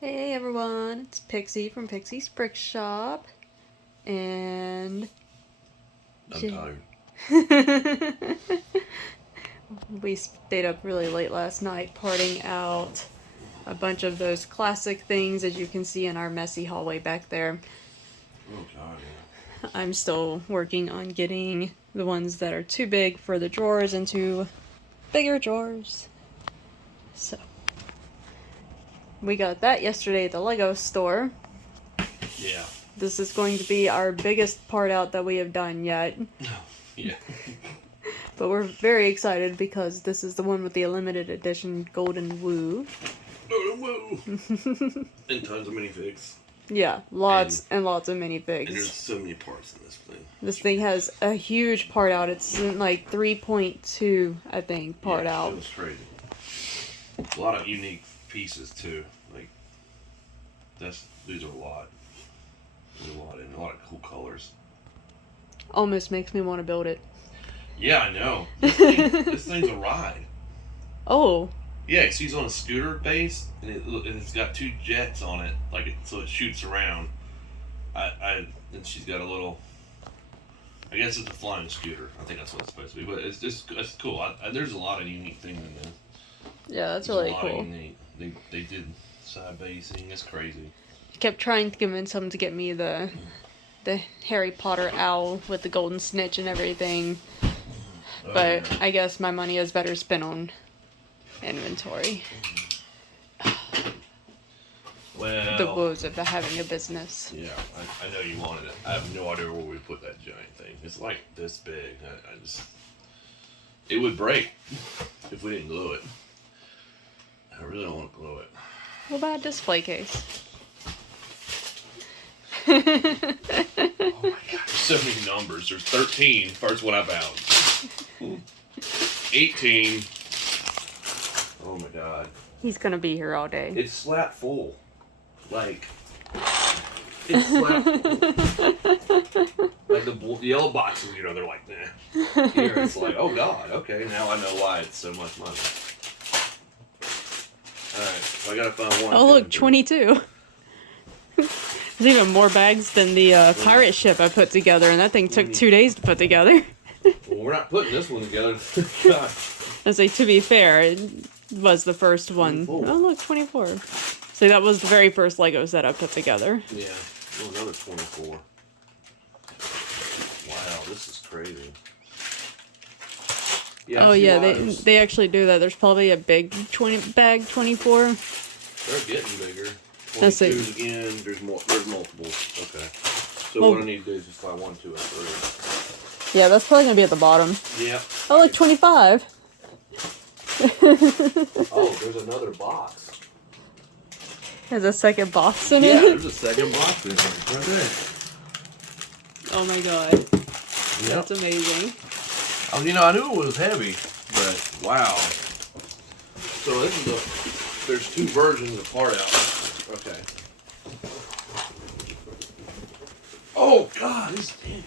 Hey everyone, it's Pixie from Pixie's Brick Shop, and I'm tired. we stayed up really late last night parting out a bunch of those classic things, as you can see in our messy hallway back there. Oh god, yeah. I'm still working on getting the ones that are too big for the drawers into bigger drawers. So, we got that yesterday at the Lego store. Yeah. This is going to be our biggest part out that we have done yet. Yeah. But we're very excited because this is the one with the limited edition Golden Woo. Whoa. And tons of minifigs. Yeah, lots and lots of minifigs. And there's so many parts in this thing. This thing has a huge part out. It's like 3.2, I think, part out. It was crazy. A lot of unique pieces too. Like these are a lot. There's a lot and a lot of cool colors. Almost makes me want to build it. Yeah, I know. This thing's a ride. Oh. Yeah, she's on a scooter base, and it's got two jets on it, so it shoots around. And she's got a little. I guess it's a flying scooter. I think that's what it's supposed to be, but it's cool. There's a lot of unique things in there. Yeah, that's really cool. They did side basing. It's crazy. I kept trying to convince him to get me the Harry Potter owl with the golden snitch and everything. But yeah. I guess my money is better spent on inventory. Well, the woes of having a business. Yeah, I know you wanted it. I have no idea where we put that giant thing. It's like this big. It would break if we didn't glue it. I really don't want to glue it. What about a display case? Oh my god, there's so many numbers. There's 13, first one I found. 18. Oh my god. He's gonna be here all day. It's slap full. Like, it's slap full. Like the yellow boxes, they're like, nah. Here it's like, oh god, okay, now I know why it's so much money. Alright, so I gotta find one. Oh look, 22. There's even more bags than the pirate ship I put together, and that thing took 2 days to put together. Well, we're not putting this one together. God. I say, to be fair, it was the first one. 24. Oh, look, 24. So that was the very first Lego set I put together. Yeah. Oh, another 24. Wow, this is crazy. Yeah, oh, yeah, they actually do that. There's probably a big bag 24. They're getting bigger. Let's see. Again, there's multiples. Okay. So what I need to do is just find 1, 2, and 3. Yeah, that's probably going to be at the bottom. Yeah. Oh, look, 25. Oh, there's another box. There's a second box in it? Yeah, it? there's a second box in there. Right there. Oh my god. Yep. That's amazing. I knew it was heavy, but wow. So there's 2 versions of part out. Okay. Oh god, this thing.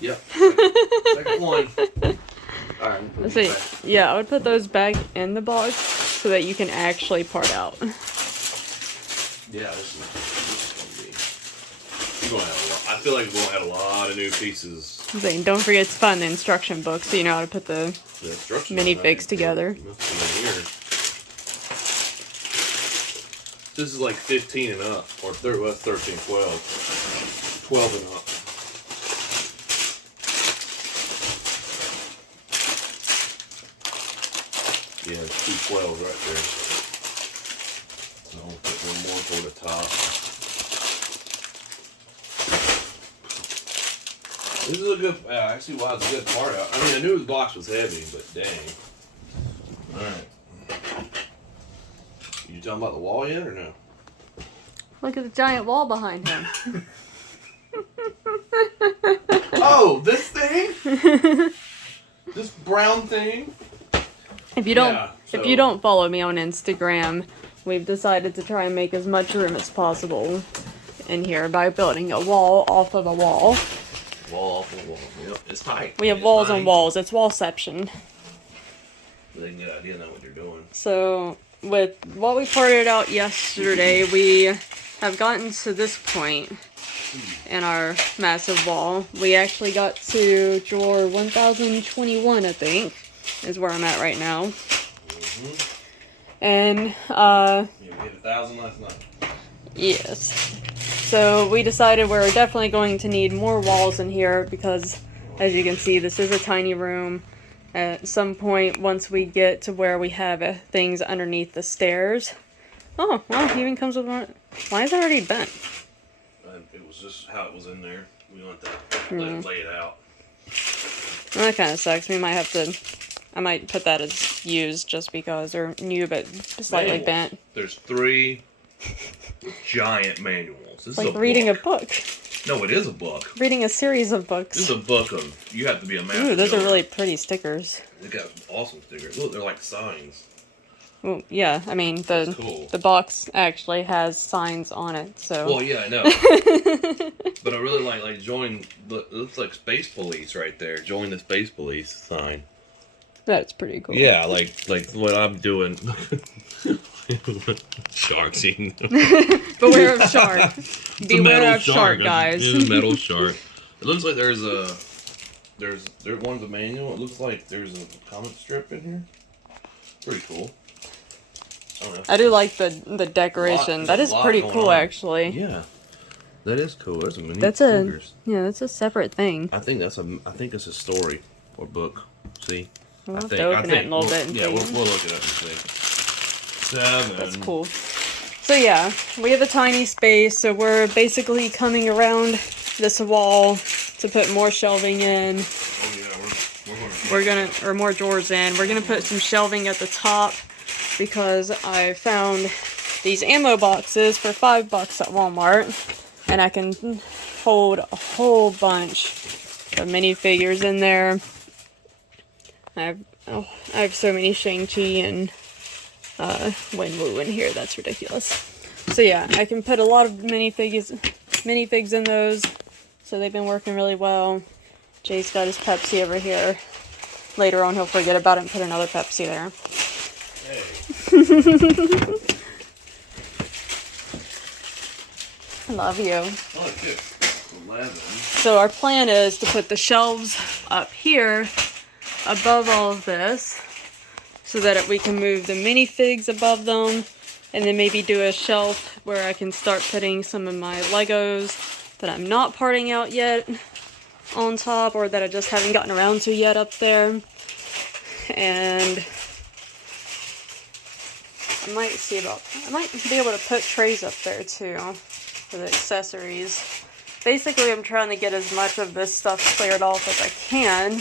Yep. Second one. Alright. Let's see. Yeah, I would put those back in the box so that you can actually part out. Yeah, this is gonna be. I feel like we'll have a lot of new pieces. Saying, don't forget to find the instruction book so you know how to put the minifigs together. This is like 15 and up, or 13, 12. 12 and up. Yeah, there's 2 12s right there. I'll put one more toward the top. This is a good. I see why it's a good part out. I mean, I knew the box was heavy, but dang. All right. You talking about the wall yet, or no? Look at the giant wall behind him. Oh, this thing? This brown thing? If you don't follow me on Instagram, we've decided to try and make as much room as possible in here by building a wall off of a wall. Wall off of a wall. Yep, it's tight. We have walls on walls. It's wallception. they can get an idea of what you're doing. So, with what we parted out yesterday, we have gotten to this point in our massive wall. We actually got to drawer 1021, I think, is where I'm at right now. And, yeah, we hit 1,000 last night. yes. So, we decided we're definitely going to need more walls in here because, as you can see, this is a tiny room. At some point, once we get to where we have things underneath the stairs. Oh, well, it even comes with one. Why is it already bent? It was just how it was in there. We want to let it lay it out. Well, that kind of sucks. We might have to. I might put that as used just because, or new but slightly bent. There's 3 giant manuals. This Like is reading a book. No, it is a book. Reading a series of books. This is a book of. You have to be a master. Ooh, those are really pretty stickers. They got awesome stickers. Look, they're like signs. Well, yeah, I mean, Cool. the box actually has signs on it, so... Well, yeah, I know. But I really like join... It looks like Space Police right there. Join the Space Police sign. That's pretty cool. Yeah, like what I'm doing. Sharks eating. Beware of shark. Beware of shark, guys. It's a metal shark. It looks like there's one's a manual. It looks like there's a comic strip in here. Pretty cool. I do like the decoration. That is pretty cool, actually. Yeah, that is cool. There's a mini That's figures. that's a separate thing. I think it's a story or book. See, We'll have to open it in a little bit. And yeah, see. we'll look it up and see. 7. That's cool. So yeah, we have a tiny space, so we're basically coming around this wall to put more shelving in. Oh yeah, We're gonna, or more drawers in. We're gonna put some shelving at the top because I found these ammo boxes for $5 at Walmart, and I can hold a whole bunch of minifigures in there. I have so many Shang-Chi and Wenwu in here. That's ridiculous. So yeah, I can put a lot of minifigs in those. So they've been working really well. Jay's got his Pepsi over here. Later on, he'll forget about it and put another Pepsi there. Hey. I love you. Oh, good. 11. So our plan is to put the shelves up here above all of this so that we can move the minifigs above them, and then maybe do a shelf where I can start putting some of my Legos that I'm not parting out yet on top, or that I just haven't gotten around to yet up there. And I might be able to put trays up there too for the accessories. Basically, I'm trying to get as much of this stuff cleared off as I can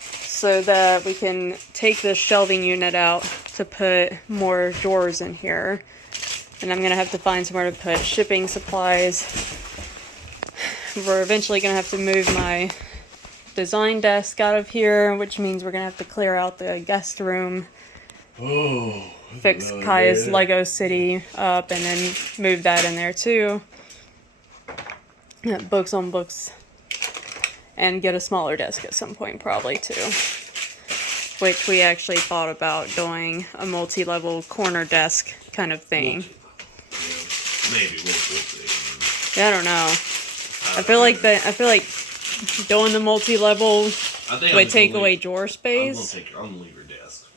so that we can take this shelving unit out to put more drawers in here. And I'm going to have to find somewhere to put shipping supplies. We're eventually going to have to move my design desk out of here, which means we're going to have to clear out the guest room. Oh. Fix Kaya's Lego City up and then move that in there too. Books on books. And get a smaller desk at some point probably too. Which we actually thought about doing a multi-level corner desk kind of thing. Maybe we'll see. Yeah, I don't know. I feel like doing the multi-level would take away drawer space. I'm gonna leave your desk.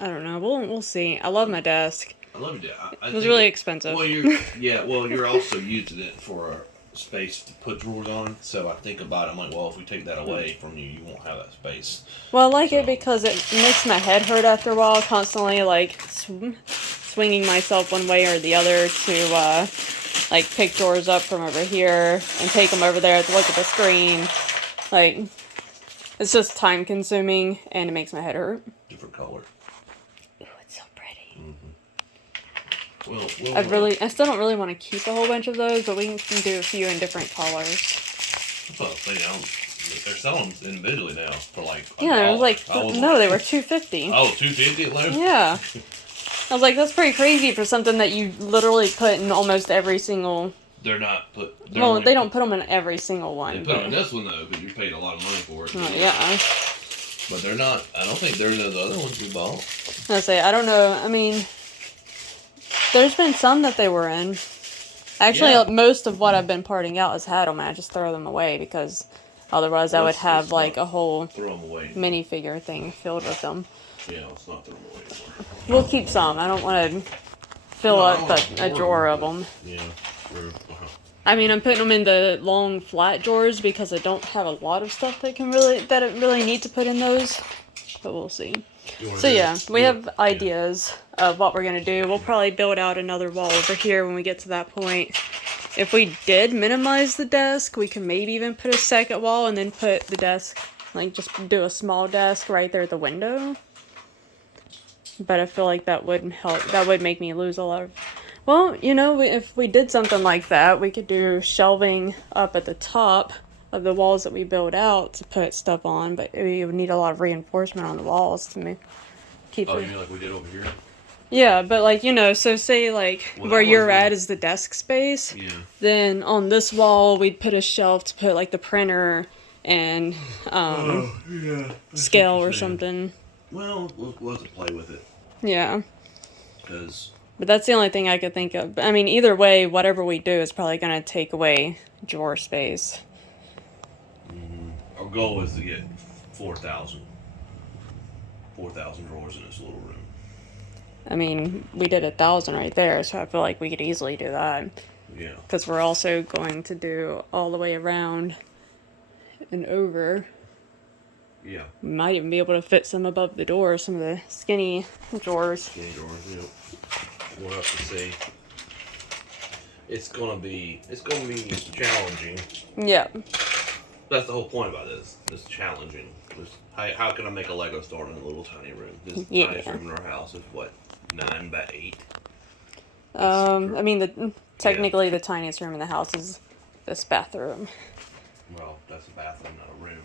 I don't know. We'll see. I love my desk. I love your desk. It was really expensive. Well, you're also using it for space to put drawers on. So I think about it. I'm like, well, if we take that away from you, you won't have that space. Well, I like it because it makes my head hurt after a while, constantly like swinging myself one way or the other to like pick drawers up from over here and take them over there to look at the screen. Like, it's just time consuming and it makes my head hurt. Different color. Ooh, it's so pretty. Well, I still don't really want to keep a whole bunch of those, but we can do a few in different colors. Well, they're selling them individually now for like Yeah, it was like, no, they were $2.50. Oh, $2.50 at Lowe's? Yeah. I was like, that's pretty crazy for something that you literally put in almost every single... They're not put... Well, they don't put them in every single one. They put them in this one, though, because you paid a lot of money for it. Oh, yeah. But they're not. I don't think they're those other ones we bought. I say, I don't know. I mean, there's been some that they were in. Actually, Yeah. most of what I've been parting out has had them, and I just throw them away because otherwise I would have like a whole Throw them away. minifigure thing filled with them. Yeah, let's not throw them away anymore. We'll keep some. I don't want to fill up a drawer of them. Yeah. I mean, I'm putting them in the long flat drawers because I don't have a lot of stuff that I really need to put in those. But we'll see. So yeah, we have ideas of what we're gonna do. We'll probably build out another wall over here when we get to that point. If we did minimize the desk, we could maybe even put a second wall and then put the desk, like just do a small desk right there at the window. But I feel like that wouldn't help. That would make me lose a lot of... Well, you know, if we did something like that, we could do shelving up at the top of the walls that we build out to put stuff on, but we would need a lot of reinforcement on the walls to keep Oh, it. you mean like we did over here? Yeah, but like, you know, so say like where you're at is the desk space. Yeah. Then on this wall, we'd put a shelf to put like the printer and scale or something. Well, we'll have to play with it. Yeah. Because... But that's the only thing I could think of. I mean, either way, whatever we do is probably going to take away drawer space. Our goal is to get 4,000 drawers in this little room. I mean, we did 1,000 right there, so I feel like we could easily do that. Yeah. Because we're also going to do all the way around and over. Yeah. We might even be able to fit some above the door, some of the skinny drawers. Skinny drawers, yep. We'll have to see. It's gonna be challenging. Yeah. That's the whole point about this. It's challenging. How can I make a Lego store in a little tiny room? This tiniest room in our house is what, 9 by 8? I mean, technically the tiniest room in the house is this bathroom. Well, that's a bathroom, not a room.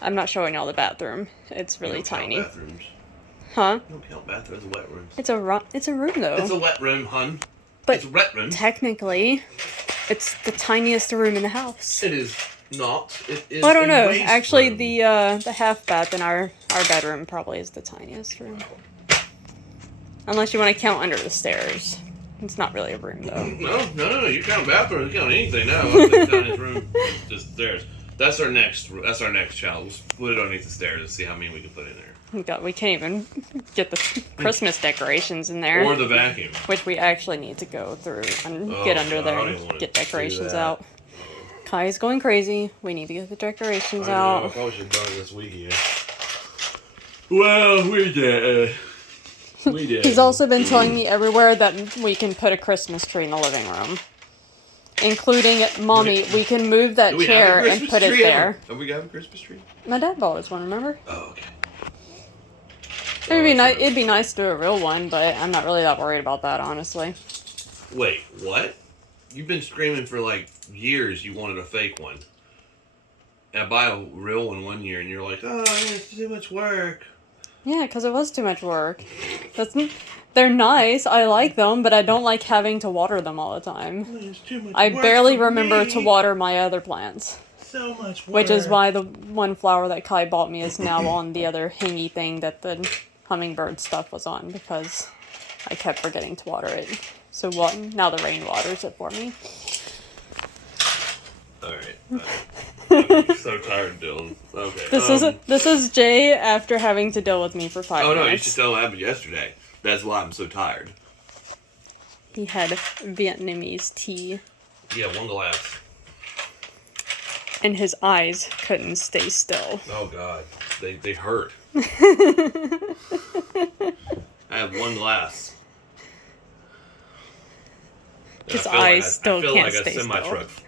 I'm not showing y'all the bathroom. It's really You don't tiny. Count bathrooms. Huh? You don't count bathrooms, wet rooms. It's a room though. It's a wet room, hun. But it's a wet room. Technically, it's the tiniest room in the house. It is not. It is. Well, I don't know. waste Actually, room. the half bath in our bedroom probably is the tiniest room. Unless you want to count under the stairs. It's not really a room though. No. You count bathrooms. You count anything now. I think tiniest room is just stairs. That's our next challenge. We'll put it underneath the stairs and see how many we can put in there. God, we can't even get the Christmas decorations in there. Or the vacuum. Which we actually need to go through and get under there and get decorations out. Kai's going crazy. We need to get the decorations out. I probably should have done it this weekend. Well, we did. We did. He's also been telling me everywhere that we can put a Christmas tree in the living room. Including, Mommy, we can move that chair and put it there. Have we got a Christmas tree? My dad bought us one, remember? Oh, okay. It'd be nice to do a real one, but I'm not really that worried about that, honestly. Wait, what? You've been screaming for like years you wanted a fake one. And I buy a real one year and you're like, oh, it's too much work. Yeah, because it was too much work. They're nice, I like them, but I don't like having to water them all the time. It's too much I work barely for remember me. to water my other plants. So much work. Which is why the one flower that Kai bought me is now on the other hangy thing that the hummingbird stuff was on, because I kept forgetting to water it. So now the rain waters it for me. Alright. I'm so tired, Dylan. Okay. This is Jay after having to deal with me for 5 minutes. Oh no, you should tell what happened yesterday. That's why I'm so tired. He had Vietnamese tea. Yeah, 1 glass. And his eyes couldn't stay still. Oh god. They hurt. I had 1 glass. His eyes still can't stay still.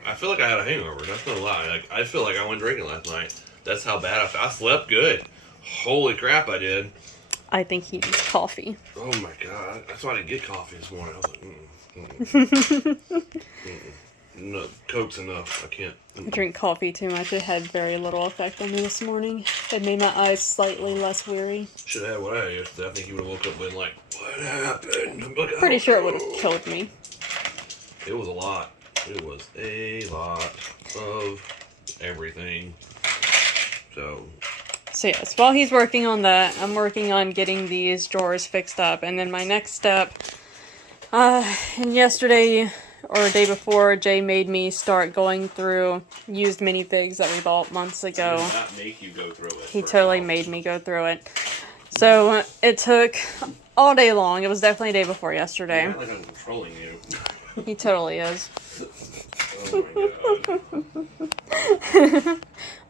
I feel like I had a hangover. That's no lie. Like, I feel like I went drinking last night. That's how bad I felt. I slept good. Holy crap, I did. I think he needs coffee. Oh my god. That's why I didn't get coffee this morning. I was like, No, Coke's enough. I can't. I drink coffee too much. It had very little effect on me this morning. It made my eyes slightly less weary. Should have had what I had yesterday. I think you would have woke up and been like, what happened? Look, Pretty sure it would have killed me. It was a lot. It was a lot of everything. So, So yes, while he's working on that, I'm working on getting these drawers fixed up. And then my next step, and yesterday or the day before, Jay made me start going through used minifigs that we bought months ago. He did not make you go through it. He totally made me go through it. So it took all day long. It was definitely the day before yesterday. Yeah, like I'm controlling you. He totally is. Oh my god.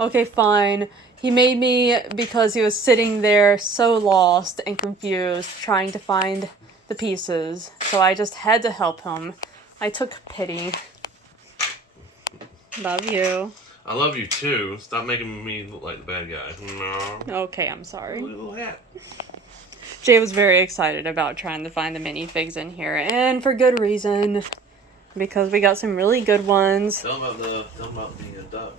Okay, fine. He made me because he was sitting there so lost and confused trying to find the pieces. So I just had to help him. I took pity. Love you. I love you too. Stop making me look like the bad guy. No. Okay, I'm sorry. Look at the little hat. Jay was very excited about trying to find the minifigs in here, and for good reason. Because we got some really good ones. Tell him about the duck.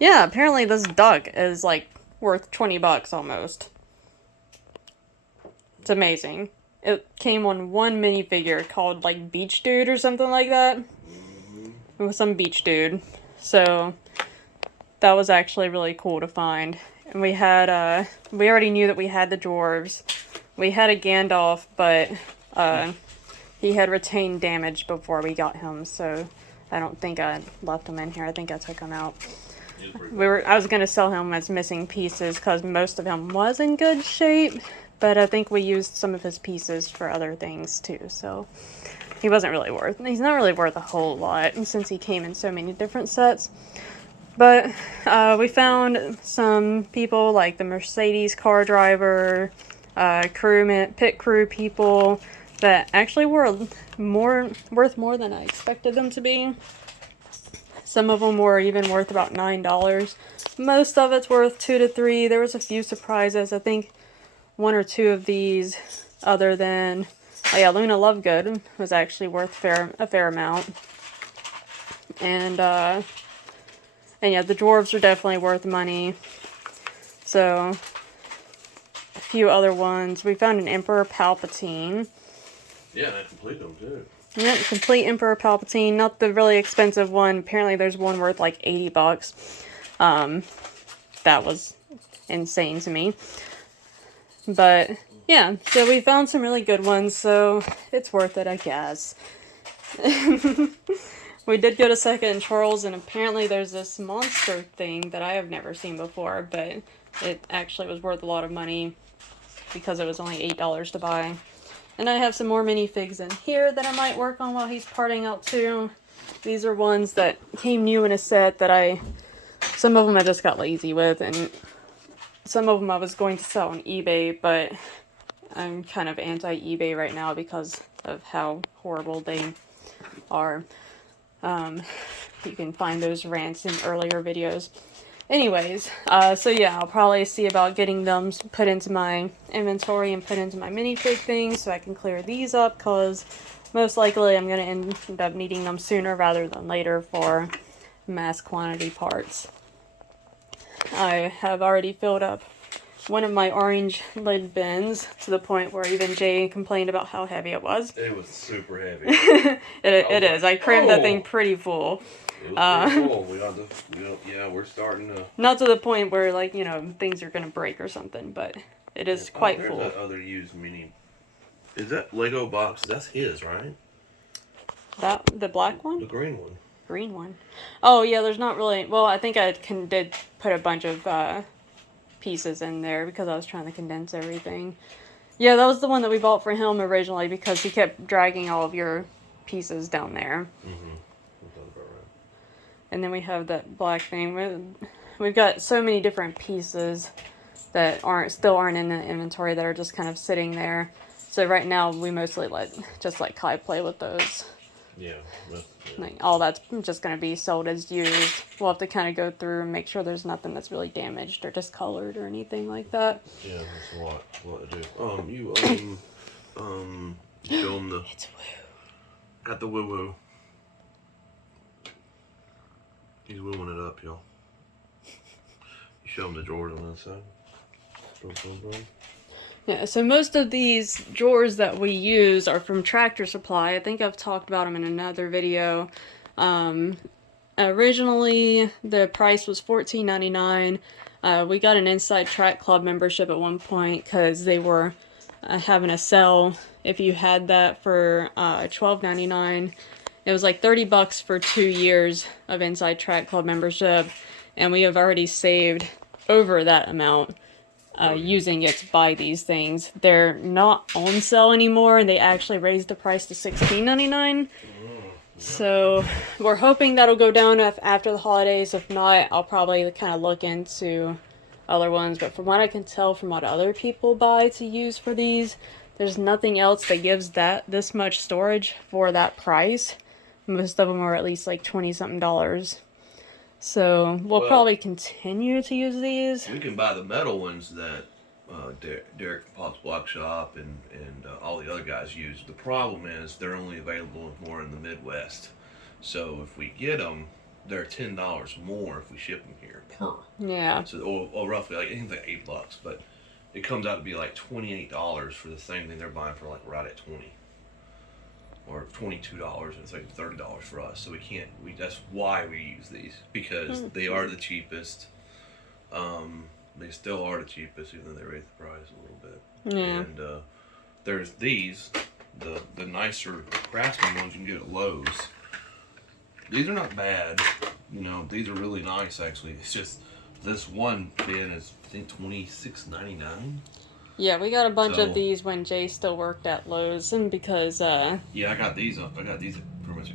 Yeah, apparently this duck is like worth 20 bucks almost. It's amazing. It came on one minifigure called like Beach Dude or something like that. It was some beach dude. So that was actually really cool to find. And we had we already knew that we had the dwarves. We had a Gandalf, but he had retained damage before we got him, so I don't think I left him in here. I think I took him out. I was gonna sell him as missing pieces because most of him was in good shape, but I think we used some of his pieces for other things too. So he's not really worth a whole lot since he came in so many different sets. But we found some people like the Mercedes car driver, pit crew people that actually were worth more than I expected them to be. Some of them were even worth about $9. Most of it's worth $2 to $3. There was a few surprises. I think one or two of these, other than, oh yeah, Luna Lovegood was actually worth a fair amount. And yeah, the dwarves are definitely worth money. So a few other ones. We found an Emperor Palpatine. Yeah, and I complete them too. Yep, complete Emperor Palpatine, not the really expensive one. Apparently there's one worth like 80 bucks. That was insane to me. But yeah, so we found some really good ones, so it's worth it, I guess. We did go to Second Charles, and apparently there's this monster thing that I have never seen before, but it actually was worth a lot of money because it was only $8 to buy. And I have some more minifigs in here that I might work on while he's parting out too. These are ones that came new in a set that some of them I just got lazy with, and some of them I was going to sell on eBay, but I'm kind of anti-eBay right now because of how horrible they are. You can find those rants in earlier videos. Anyways, so yeah, I'll probably see about getting them put into my inventory and put into my minifig thing so I can clear these up, because most likely I'm going to end up needing them sooner rather than later for mass quantity parts. I have already filled up one of my orange lid bins to the point where even Jay complained about how heavy it was. It was super heavy. It is. I crammed that thing pretty full. It was pretty cool. Yeah, we're starting to... Not to the point where, like, you know, things are going to break or something, but it is quite full. There's that other used mini... Is that Lego box? That's his, right? The black one? The green one. Green one. Oh, yeah, there's not really... Well, I think I did put a bunch of pieces in there because I was trying to condense everything. Yeah, that was the one that we bought for him originally because he kept dragging all of your pieces down there. Mm-hmm. And then we have that black thing. We've got so many different pieces that still aren't in the inventory that are just kind of sitting there. So right now we mostly let Kai play with those. Yeah. Like, all that's just going to be sold as used. We'll have to kind of go through and make sure there's nothing that's really damaged or discolored or anything like that. Yeah, that's a lot to do. You show them the... It's woo. Got the woo-woo. He's wooing it up, y'all. You show him the drawers on that side. Yeah, so most of these drawers that we use are from Tractor Supply. I think I've talked about them in another video. Originally, the price was $14.99. We got an Inside Track Club membership at one point because they were having a sale. If you had that for $12.99, it was like $30 for 2 years of Inside Track Club membership, and we have already saved over that amount using it to buy these things. They're not on sale anymore, and they actually raised the price to $16.99. So we're hoping that'll go down after the holidays. If not, I'll probably kind of look into other ones. But from what I can tell from what other people buy to use for these, there's nothing else that gives this much storage for that price. Most of them are at least like 20 something dollars. So we'll probably continue to use these. We can buy the metal ones that Derek from Pop's Block Shop and all the other guys use. The problem is they're only available more in the Midwest. So if we get them, they're $10 more if we ship them here per. Yeah. So or roughly like anything like $8, but it comes out to be like $28 for the same thing they're buying for like right at 20. Or $22, and it's like $30 for us. So we can't. That's why we use these, because they are the cheapest. They still are the cheapest, even though they raised the price a little bit. Yeah. And there's these, the nicer Craftsman ones you can get at Lowe's. These are not bad. You know, these are really nice actually. It's just this one bin is I think $26.99. Yeah, we got a bunch of these when Jay still worked at Lowe's, and because yeah, I got these up. I got these pretty much a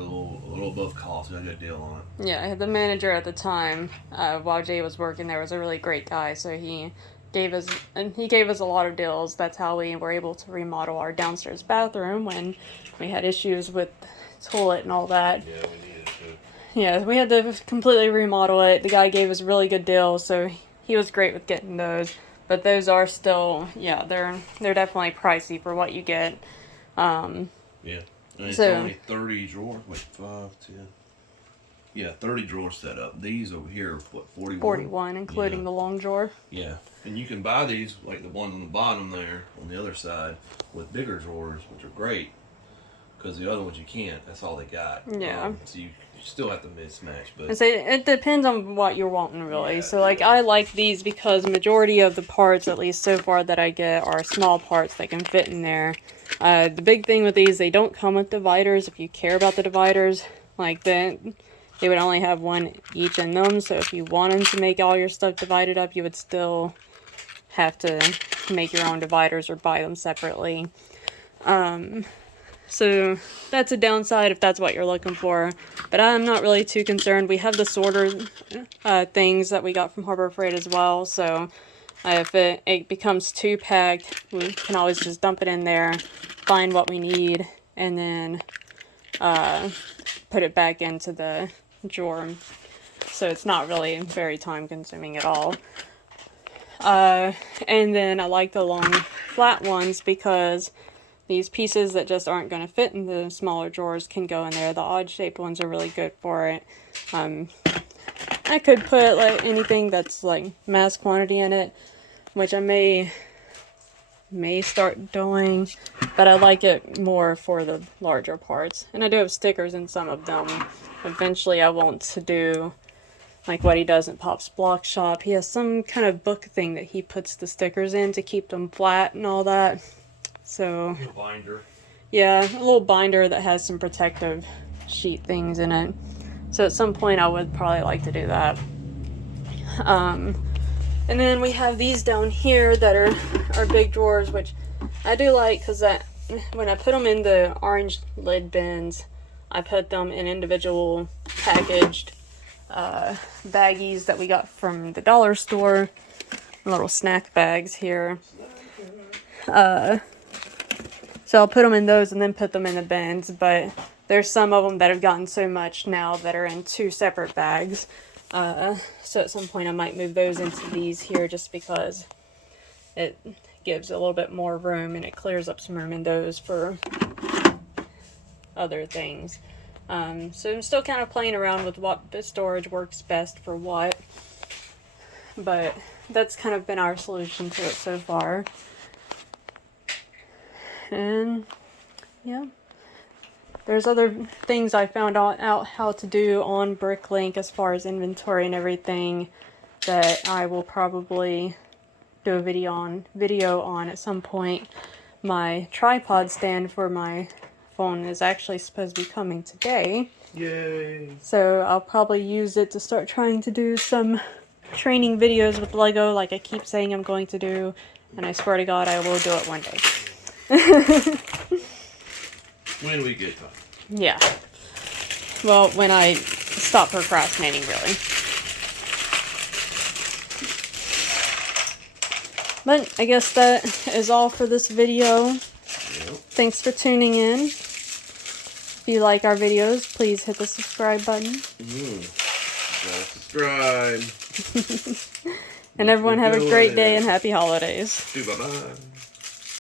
little above cost. I got a deal on it. Yeah, the manager at the time, while Jay was working there, was a really great guy. So he gave us a lot of deals. That's how we were able to remodel our downstairs bathroom when we had issues with the toilet and all that. Yeah, we needed to. Yeah, we had to completely remodel it. The guy gave us a really good deal, so he was great with getting those. But those are still, yeah, they're definitely pricey for what you get. Yeah, and it's only 30 drawers. Wait, 5, 10. Yeah, 30 drawers set up. These over here are what, 41? 41, including the long drawer. Yeah, and you can buy these like the ones on the bottom there on the other side with bigger drawers, which are great. Because the other ones you can't. That's all they got. Yeah. So you still have to mismatch, but And so it depends on what you're wanting, really. Yeah, So, like, I like these because the majority of the parts, at least so far, that I get are small parts that can fit in there. The big thing with these, they don't come with dividers. If you care about the dividers, like that, they would only have one each in them. So if you wanted to make all your stuff divided up, you would still have to make your own dividers or buy them separately. So that's a downside if that's what you're looking for. But I'm not really too concerned. We have the sorter things that we got from Harbor Freight as well. So if it becomes too packed, we can always just dump it in there, find what we need, and then put it back into the drawer. So it's not really very time consuming at all. And then I like the long flat ones because these pieces that just aren't going to fit in the smaller drawers can go in there. The odd shaped ones are really good for it. I could put like anything that's like mass quantity in it, which I may start doing, but I like it more for the larger parts. And I do have stickers in some of them. Eventually I want to do like what he does in Pop's Block Shop. He has some kind of book thing that he puts the stickers in to keep them flat and all that. So, a binder. Yeah, a little binder that has some protective sheet things in it. So at some point I would probably like to do that. And then we have these down here that are big drawers, which I do like because when I put them in the orange lid bins, I put them in individual packaged baggies that we got from the dollar store. Little snack bags here. So I'll put them in those and then put them in the bins, but there's some of them that have gotten so much now that are in 2 separate bags. So at some point I might move those into these here just because it gives a little bit more room and it clears up some room in those for other things. So I'm still kind of playing around with what the storage works best for what, but that's kind of been our solution to it so far. And yeah, there's other things I found out how to do on Bricklink as far as inventory and everything. that I will probably do a video on at some point. My tripod stand for my phone is actually supposed to be coming today. Yay! So I'll probably use it to start trying to do some training videos with Lego like I keep saying I'm going to do. And I swear to God I will do it one day. When we get time. Yeah. Well, when I stop procrastinating, really. But I guess that is all for this video. Yep. Thanks for tuning in. If you like our videos, please hit the subscribe button. Subscribe. And everyone have a great day and happy holidays. Bye-bye.